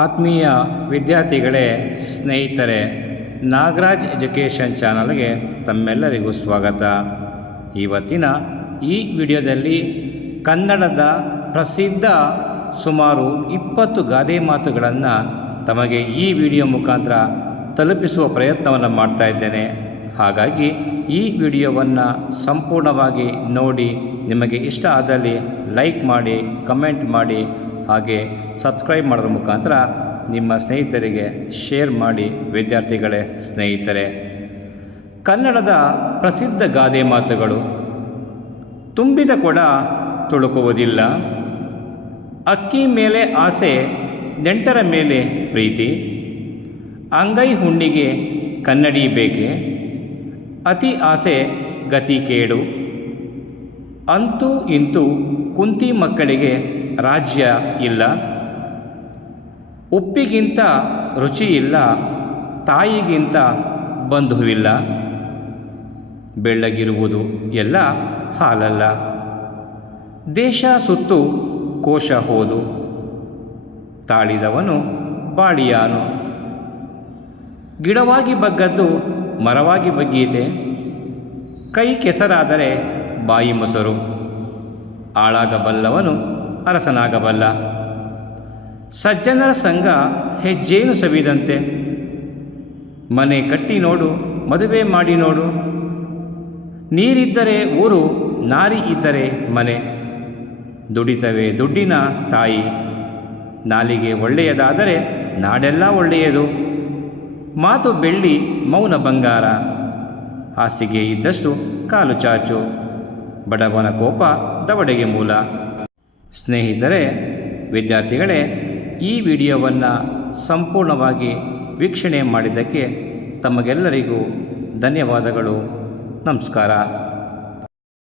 ಆತ್ಮೀಯ ವಿದ್ಯಾರ್ಥಿಗಳೇ, ಸ್ನೇಹಿತರೆ, ನಾಗರಾಜ್ ಎಜುಕೇಷನ್ ಚಾನಲ್ಗೆ ತಮ್ಮೆಲ್ಲರಿಗೂ ಸ್ವಾಗತ. ಇವತ್ತಿನ ಈ ವಿಡಿಯೋದಲ್ಲಿ ಕನ್ನಡದ ಪ್ರಸಿದ್ಧ ಸುಮಾರು ಇಪ್ಪತ್ತು ಗಾದೆ ಮಾತುಗಳನ್ನು ತಮಗೆ ಈ ವಿಡಿಯೋ ಮುಖಾಂತರ ತಲುಪಿಸುವ ಪ್ರಯತ್ನವನ್ನು ಮಾಡ್ತಾ ಇದ್ದೇನೆ. ಹಾಗಾಗಿ ಈ ವಿಡಿಯೋವನ್ನು ಸಂಪೂರ್ಣವಾಗಿ ನೋಡಿ, ನಿಮಗೆ ಇಷ್ಟ ಆದಲ್ಲಿ ಲೈಕ್ ಮಾಡಿ, ಕಮೆಂಟ್ ಮಾಡಿ ಹಾಗೆ ಸಬ್ಸ್ಕ್ರೈಬ್ ಮಾಡೋದ್ರ ಮುಖಾಂತರ ನಿಮ್ಮ ಸ್ನೇಹಿತರಿಗೆ ಶೇರ್ ಮಾಡಿ ವಿದ್ಯಾರ್ಥಿಗಳೇ ಸ್ನೇಹಿತರೆ. ಕನ್ನಡದ ಪ್ರಸಿದ್ಧ ಗಾದೆ ಮಾತುಗಳು, ತುಂಬಿದ ಕೊಡ ತುಳುಕುವುದಿಲ್ಲ, ಅಕ್ಕಿ ಮೇಲೆ ಆಸೆ, ನೆಂಟರ ಮೇಲೆ ಪ್ರೀತಿ, ಅಂಗೈ ಹುಣ್ಣಿಗೆ ಕನ್ನಡಿ ಬೇಕೆ, ಅತಿ ಆಸೆ ಗತಿ ಕೇಡು, ಅಂತೂ ಇಂತೂ ಕುಂತಿ ಮಕ್ಕಳಿಗೆ ರಾಜ್ಯ ಇಲ್ಲ. ಉಪ್ಪಿಗಿಂತ ರುಚಿ ಇಲ್ಲ, ತಾಯಿಗಿಂತ ಬಂಧುವಿಲ್ಲ. ಬೆಳ್ಳಗಿರುವುದು ಎಲ್ಲ ಹಾಲಲ್ಲ. ದೇಶ ಸುತ್ತು ಕೋಶ ಹೋದು. ತಾಳಿದವನು ಬಾಳಿಯಾನು. ಗಿಡವಾಗಿ ಬಗ್ಗದ್ದು ಮರವಾಗಿ ಬಗ್ಗೀತೆ. ಕೈ ಕೆಸರಾದರೆ ಬಾಯಿ ಮೊಸರು. ಆಳಾಗಬಲ್ಲವನು ಅರಸನಾಗಬಲ್ಲ. ಸಜ್ಜನರ ಸಂಘ ಹೆಜ್ಜೇನು ಸವಿದಂತೆ? ಮನೆ ಕಟ್ಟಿ ನೋಡು, ಮದುವೆ ಮಾಡಿ ನೋಡು. ನೀರಿದ್ದರೆ ಊರು, ನಾರಿ ಇದ್ದರೆ ಮನೆ. ದುಡಿತವೆ ದುಡ್ಡಿನ ತಾಯಿ. ನಾಲಿಗೆ ಒಳ್ಳೆಯದಾದರೆ ನಾಡೆಲ್ಲ ಒಳ್ಳೆಯದು. ಮಾತು ಬೆಳ್ಳಿ ಮೌನ ಬಂಗಾರ. ಹಾಸಿಗೆ ಇದ್ದಷ್ಟು ಕಾಲು ಚಾಚು. ಬಡವನ ಕೋಪ ದವಡೆಗೆ ಮೂಲ. ಸ್ನೇಹಿತರೆ ವಿದ್ಯಾರ್ಥಿಗಳೇ ಈ ವಿಡಿಯೋವನ್ನು ಸಂಪೂರ್ಣವಾಗಿ ವೀಕ್ಷಣೆ ಮಾಡಿದ್ದಕ್ಕೆ ತಮಗೆಲ್ಲರಿಗೂ ಧನ್ಯವಾದಗಳು. ನಮಸ್ಕಾರ.